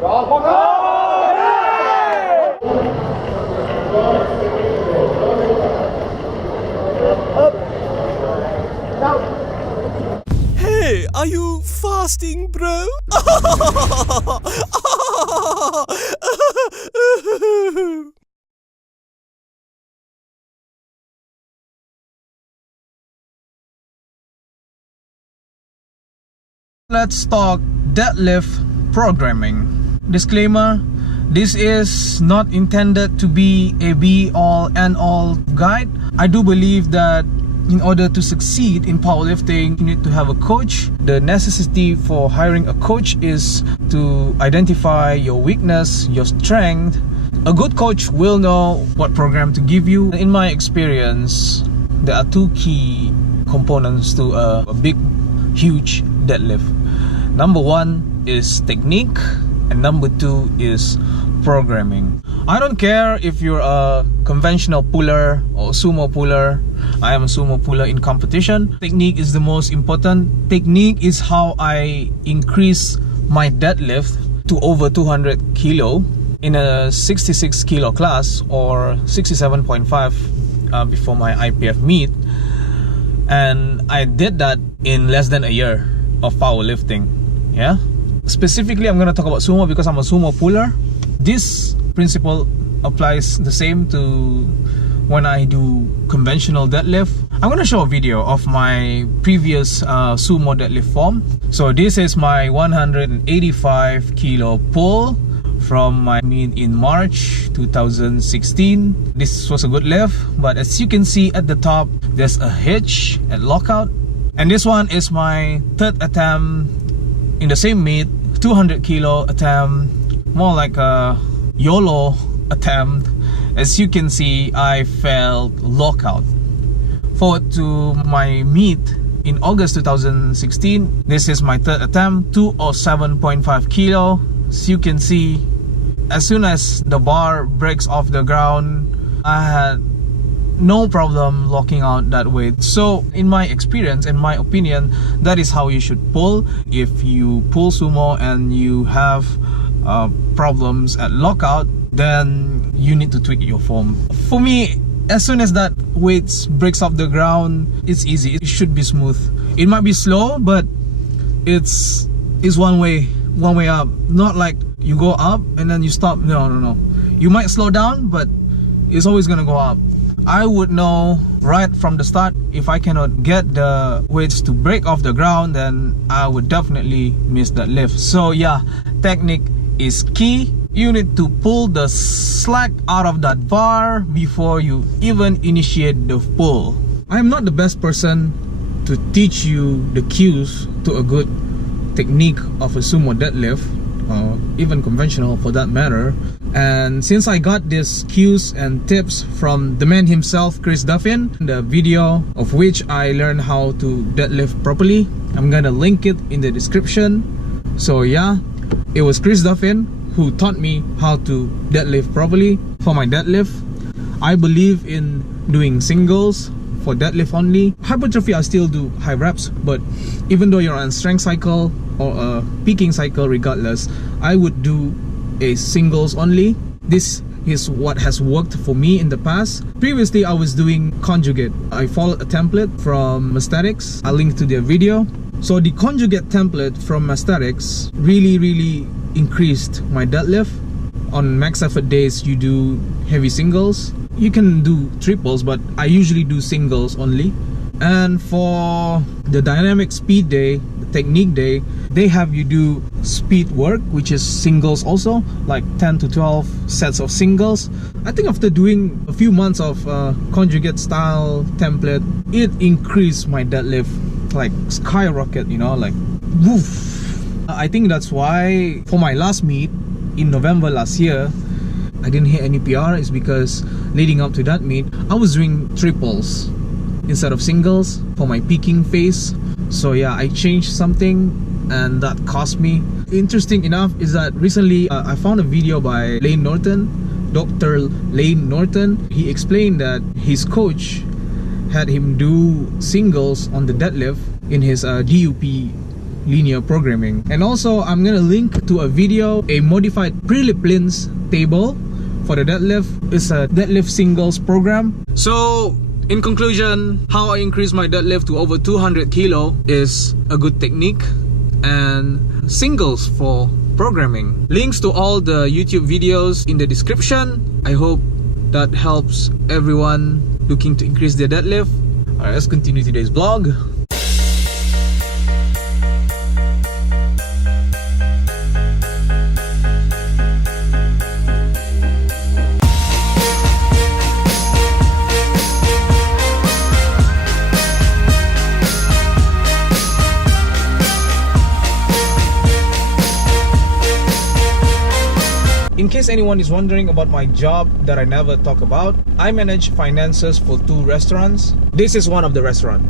Hey, are you fasting, bro? Let's talk deadlift programming. Disclaimer, this is not intended to be a be-all end-all guide. I do believe that in order to succeed in powerlifting, you need to have a coach. The necessity for hiring a coach is to identify your weakness, your strength. A good coach will know what program to give you. In my experience, there are two key components to a big, huge deadlift. Number one is technique, and number two is programming. I don't care if you're a conventional puller or sumo puller. I am a sumo puller in competition. Technique is the most important. Technique is how I increase my deadlift to over 200 kilo in a 66 kilo class or 67.5 before my IPF meet. And I did that in less than a year of powerlifting. Yeah. Specifically, I'm gonna talk about sumo because I'm a sumo puller. This principle applies the same to when I do conventional deadlift. I'm gonna show a video of my previous sumo deadlift form. So this is my 185 kilo pull from my meet in March 2016. This was a good lift, but as you can see at the top, there's a hitch at lockout. And this one is my third attempt in the same meet, 200 kilo attempt, more like a YOLO attempt. As you can see, I felt lockout. Forward to my meet in August 2016. This is my third attempt, 207.5 kilo. As you can see, as soon as the bar breaks off the ground, I had no problem locking out that weight. So in my experience, in my opinion, that is how you should pull. If you pull sumo and you have problems at lockout, then you need to tweak your form. For me, as soon as that weight breaks off the ground, it's easy. It should be smooth. It might be slow, but it's one way up. Not like you go up and then you stop. No. You might slow down, but it's always gonna go up. I would know right from the start, if I cannot get the weights to break off the ground, then I would definitely miss that lift. So yeah, technique is key. You need to pull the slack out of that bar before you even initiate the pull. I'm not the best person to teach you the cues to a good technique of a sumo deadlift, even conventional for that matter. And since I got these cues and tips from the man himself, Chris Duffin, the video of which I learned how to deadlift properly, I'm gonna link it in the description. So yeah, it was Chris Duffin who taught me how to deadlift properly. For my deadlift, I believe in doing singles for deadlift only. Hypertrophy, I still do high reps, but even though you're on strength cycle or a peaking cycle, regardless, I would do a singles only. This is what has worked for me in the past. Previously, I was doing conjugate. I followed a template from Aesthetics. I'll link to their video. So the conjugate template from Aesthetics really increased my deadlift. On max effort days, you do heavy singles. You can do triples, but I usually do singles only. And for the dynamic speed day, the technique day, they have you do speed work, which is singles also, like 10 to 12 sets of singles. I think after doing a few months of conjugate style template, it increased my deadlift like skyrocket, like woof. I think that's why for my last meet in November last year, I didn't hit any PR. Is because leading up to that meet, I was doing triples instead of singles for my peaking phase. So yeah, I changed something and that cost me. Interesting enough is that recently I found a video by Lane Norton, Dr. Lane Norton. He explained that his coach had him do singles on the deadlift in his DUP linear programming. And also I'm gonna link to a video, a modified pre-lip lins table for the deadlift. It's a deadlift singles program. So in conclusion, how I increase my deadlift to over 200 kilo is a good technique and singles for programming. Links to all the YouTube videos in the description. I hope that helps everyone looking to increase their deadlift. Alright, let's continue today's vlog. In case anyone is wondering about my job that I never talk about, I manage finances for 2 restaurants. This is one of the restaurants.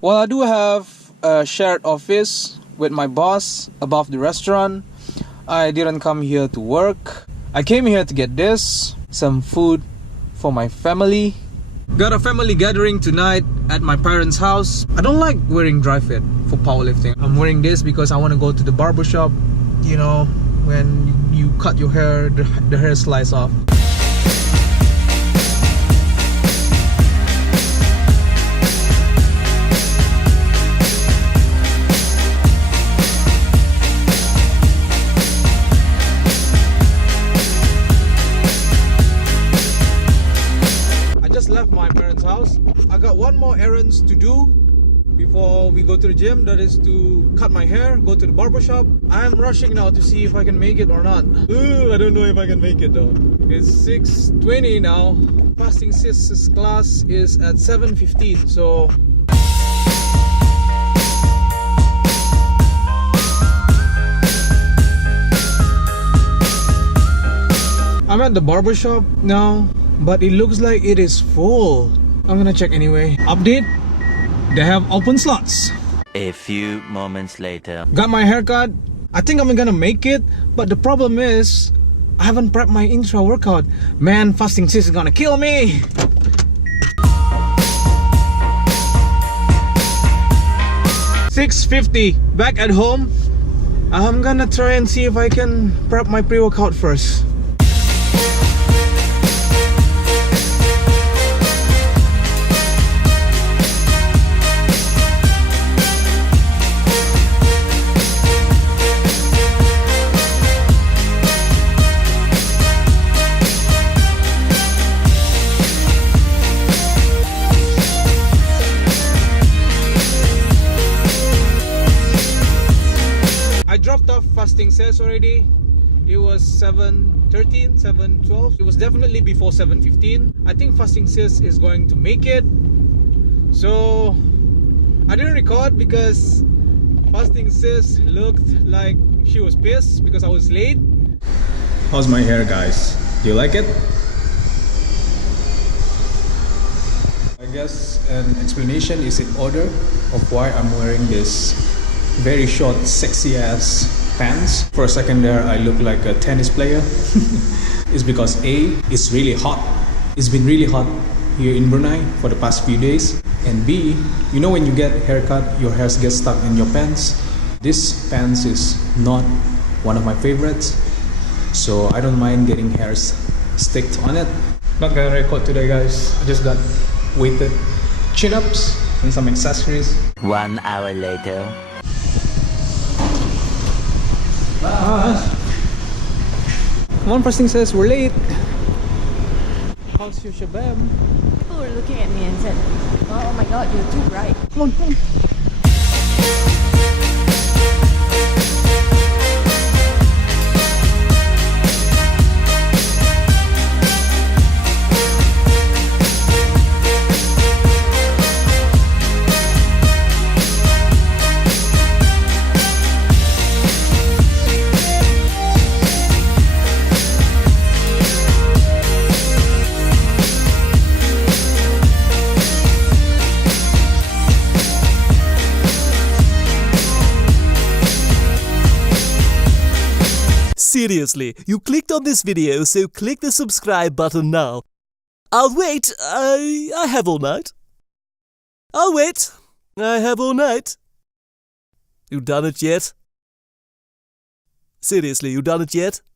Well, I do have a shared office with my boss above the restaurant. I didn't come here to work. I came here to get this, some food for my family. Got a family gathering tonight at my parents' house. I don't like wearing dry fit for powerlifting. I'm wearing this because I want to go to the barbershop. You know, when you cut your hair, the hair slides off. Left my parents' house. I got one more errands to do before we go to the gym. That is to cut my hair, go to the barbershop. I am rushing now to see if I can make it or not. I don't know if I can make it though. It's 6:20 now. Fasting sis class is at 7:15, so I'm at the barbershop now, but it looks like it is full. I'm gonna check anyway. Update, they have open slots. A few moments later. Got my haircut. I think I'm gonna make it, but the problem is I haven't prepped my intra workout. Man, fasting sis is gonna kill me. $6.50 back at home. I'm gonna try and see if I can prep my pre-workout first. Dropped off fasting says already. It was 7:13, 7:12. It was definitely before 7:15. I think fasting sis is going to make it. So I didn't record because fasting sis looked like she was pissed because I was late. How's my hair, guys? Do you like it? I guess an explanation is in order of why I'm wearing this very short, sexy ass pants. For a second there, I look like a tennis player. It's because A, it's really hot. It's been really hot here in Brunei for the past few days. And B, you know when you get a haircut, your hair gets stuck in your pants. This pants is not one of my favorites, so I don't mind getting hairs sticked on it. Not gonna record today, guys. I just got weighted chin-ups and some accessories. 1 hour later. Come on, fasting says we're late. How's your shabab? People were looking at me and said, oh my god, you're too bright. Come on, come on. Seriously, you clicked on this video, so click the subscribe button now. I'll wait. I have all night. I'll wait. I have all night. You done it yet? Seriously, you done it yet?